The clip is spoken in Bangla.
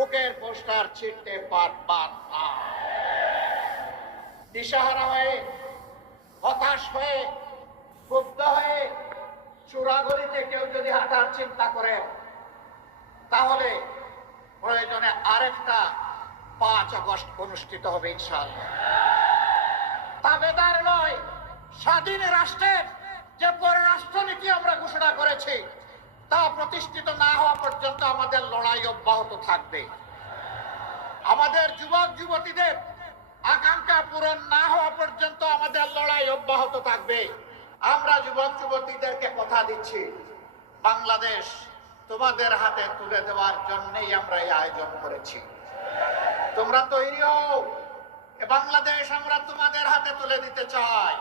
বুকের পোস্টার ছিঁড়তে পারবার না। দিশাহারা হয়ে, হতাশ হয়ে, ক্ষুব্ধ হয়ে চূড়াগলিতে কেউ যদি হাঁটার চিন্তা করে, তাহলে প্রয়োজনে আরেকটা 5 আগস্ট অনুষ্ঠিত হবে ইনশাআল্লাহ। তাবেদার নয়, স্বাধীন রাষ্ট্রের যে পররাষ্ট্রনীতি আমরা ঘোষণা করেছি তা প্রতিষ্ঠিত না হওয়া পর্যন্ত আমাদের লড়াই অব্যাহত থাকবে। আমাদের যুবক যুবতীদের আকাঙ্ক্ষা পূরণ না হওয়া পর্যন্ত আমাদের লড়াই অব্যাহত থাকবে। আমরা যুবক যুবতীদেরকে কথা দিচ্ছি, বাংলাদেশ তোমাদের হাতে তুলে দেওয়ার জন্যই আমরা এই আয়োজন করেছি। তোমরা তৈরি হও, বাংলাদেশ আমরা তোমাদের হাতে তুলে দিতে চাই।